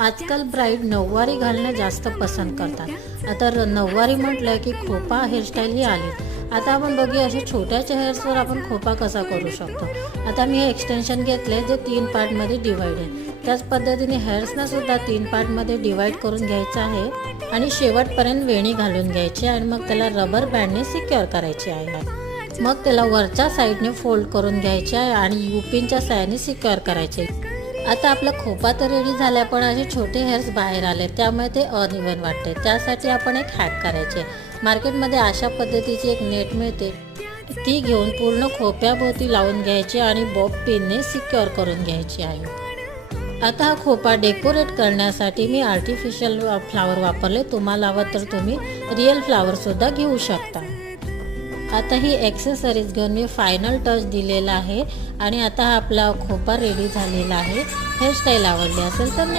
आजकाल ब्राईड नऊवारी घालणं जास्त पसंत करतात। आता नऊवारी म्हटलं की खोपा हेअरस्टाईल ही आली। आता आपण बघूया अशा छोट्या चेहऱ्यावर आपण खोपा कसा करू शकतो। आता मी हे एक्सटेन्शन घेतले जे 3 पार्टमध्ये डिवाइड आहे। त्याच पद्धतीने हेअर्सना सुद्धा 3 पार्टमध्ये डिवाइड करून घ्यायचं आहे आणि शेवटपर्यंत वेणी घालून घ्यायची आणि मग त्याला रबर बँडने सिक्युअर करायची आहे। मग त्याला वरच्या साईडने फोल्ड करून घ्यायचे आहे आणि यूपिनच्या साहाय्याने सिक्युअर करायचे। आता आपला खोपा तर रेडी झाला, पण असे छोटे हेअर्स बाहेर आले त्यामुळे ते अनइवन वाटते। त्यासाठी आपण एक हॅक करायचे। मार्केटमध्ये अशा पद्धतीची एक नेट मिळते, ती घेऊन पूर्ण खोप्याभोवती लावून घ्यायची आणि बॉब पिनने सिक्युअर करून घ्यायची आहे। आता हा खोपा डेकोरेट करण्यासाठी मी आर्टिफिशियल फ्लावर वापरले। तुम्हाला हवं तर तुम्ही रिअल फ्लावर सुद्धा घेऊ शकता। आता ही एक्सेसरीज घेऊन मी फायनल टच दिलेला आहे आणि आता हा आपला खोपा रेडी झालेला आहे। हेअरस्टाईल आवडली असेल तर